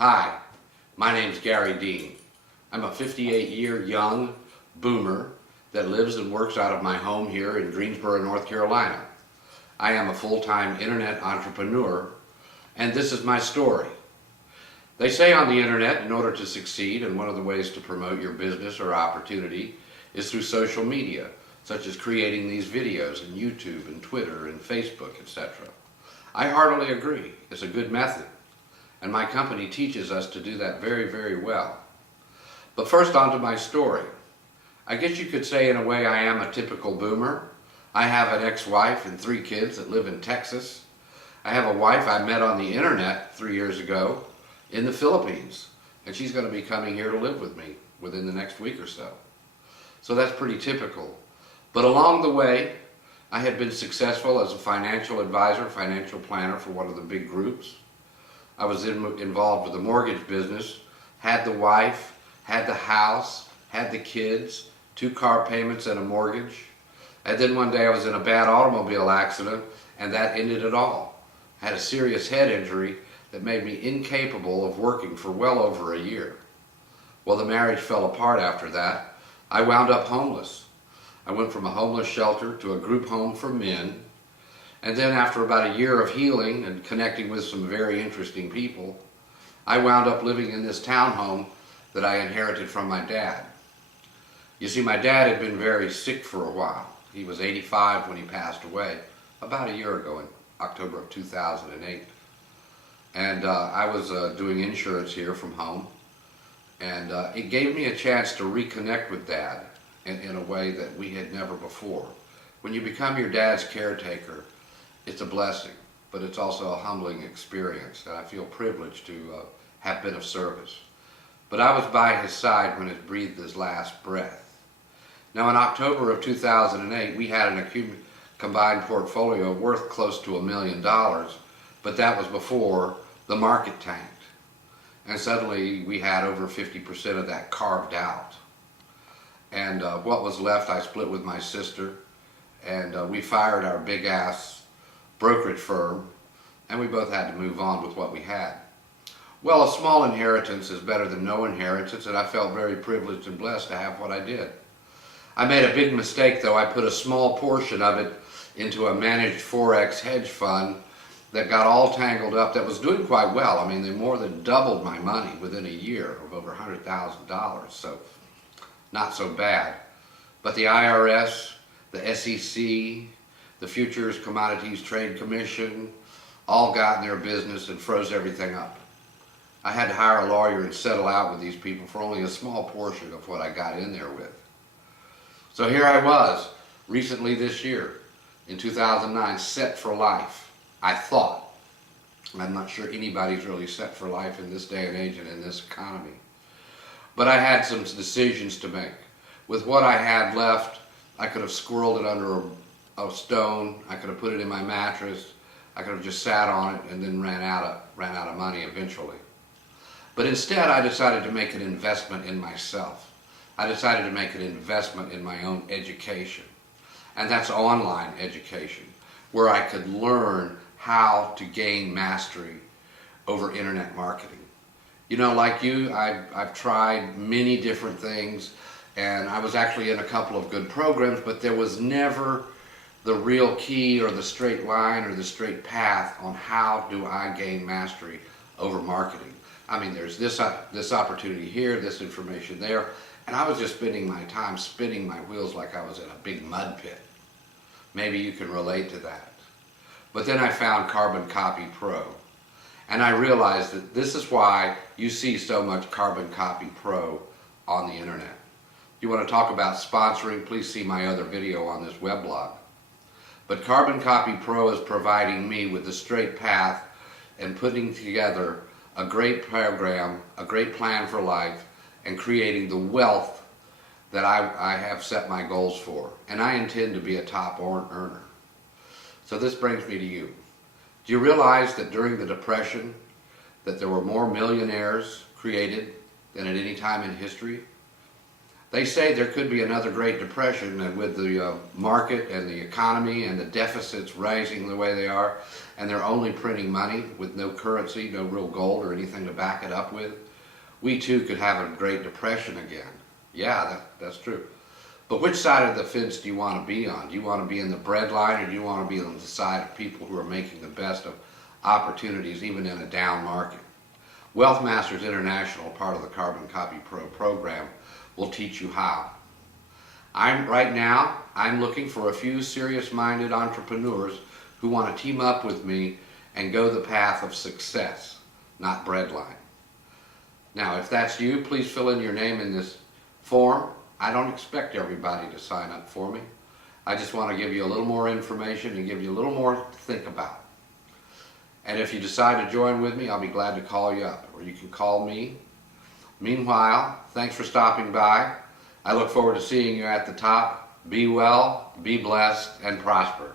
Hi, my name's Gary Dean. I'm a 58-year young boomer that lives and works out of my home here in Greensboro, North Carolina. I am a full-time internet entrepreneur, and this is my story. They say on the internet, in order to succeed, and one of the ways to promote your business or opportunity is through social media, such as creating these videos on YouTube and Twitter and Facebook, etc. I heartily agree. It's a good method, and my company teaches us to do that very, very well. But first, on to my story. I guess you could say in a way I am a typical boomer. I have an ex-wife and 3 kids that live in Texas. I have a wife I met on the internet 3 years ago in the Philippines, and she's going to be coming here to live with me within the next week or so. So that's pretty typical. But along the way, I had been successful as a financial advisor, financial planner for one of the big groups. I was involved with the mortgage business, had the wife, had the house, had the kids, 2 car payments and a mortgage. And then one day I was in a bad automobile accident, and that ended it all. I had a serious head injury that made me incapable of working for well over a year. Well, the marriage fell apart after that. I wound up homeless. I went from a homeless shelter to a group home for men. And then after about a year of healing and connecting with some very interesting people, I wound up living in this townhome that I inherited from my dad. You see, my dad had been very sick for a while. He was 85 when he passed away, about a year ago in October of 2008. And I was doing insurance here from home, and it gave me a chance to reconnect with Dad in a way that we had never before. When you become your dad's caretaker, it's a blessing, but it's also a humbling experience, and I feel privileged to have been of service. But I was by his side when he breathed his last breath. Now in October of 2008, we had an combined portfolio worth close to $1 million, but that was before the market tanked. And suddenly we had over 50% of that carved out. And what was left I split with my sister, and we fired our big ass brokerage firm, and we both had to move on with what we had. Well, a small inheritance is better than no inheritance, and I felt very privileged and blessed to have what I did. I made a big mistake though. I put a small portion of it into a managed Forex hedge fund that got all tangled up, that was doing quite well. I mean, they more than doubled my money within a year of over $100,000, so not so bad. But the IRS, the SEC, the Futures Commodities Trade Commission, all got in their business and froze everything up. I had to hire a lawyer and settle out with these people for only a small portion of what I got in there with. So here I was, recently this year, in 2009, set for life, I thought. I'm not sure anybody's really set for life in this day and age and in this economy. But I had some decisions to make. With what I had left, I could have squirreled it under a stone, I could have put it in my mattress, I could have just sat on it and then ran out of money eventually. But instead I decided to make an investment in myself. I decided to make an investment in my own education. And that's online education, where I could learn how to gain mastery over internet marketing. You know, like you, I've tried many different things, and I was actually in a couple of good programs, but there was never the real key or the straight line or the straight path on how do I gain mastery over marketing. I mean, there's this opportunity here, this information there, and I was just spending my time spinning my wheels like I was in a big mud pit. Maybe you can relate to that. But then I found Carbon Copy Pro, and I realized that this is why you see so much Carbon Copy Pro on the internet. If you want to talk about sponsoring, please see my other video on this weblog. But Carbon Copy Pro is providing me with the straight path and putting together a great program, a great plan for life, and creating the wealth that I have set my goals for. And I intend to be a top earner. So this brings me to you. Do you realize that during the Depression that there were more millionaires created than at any time in history? They say there could be another Great Depression, and with the market and the economy and the deficits rising the way they are, and they're only printing money with no currency, no real gold or anything to back it up with, we too could have a Great Depression again. Yeah, that's true. But which side of the fence do you want to be on? Do you want to be in the bread line, or do you want to be on the side of people who are making the best of opportunities even in a down market? Wealth Masters International, part of the Carbon Copy Pro program, will teach you how. Right now, I'm looking for a few serious-minded entrepreneurs who want to team up with me and go the path of success, not breadline. Now, if that's you, please fill in your name in this form. I don't expect everybody to sign up for me. I just want to give you a little more information and give you a little more to think about. And if you decide to join with me, I'll be glad to call you up, or you can call me. Meanwhile, thanks for stopping by. I look forward to seeing you at the top. Be well, be blessed, and prosper.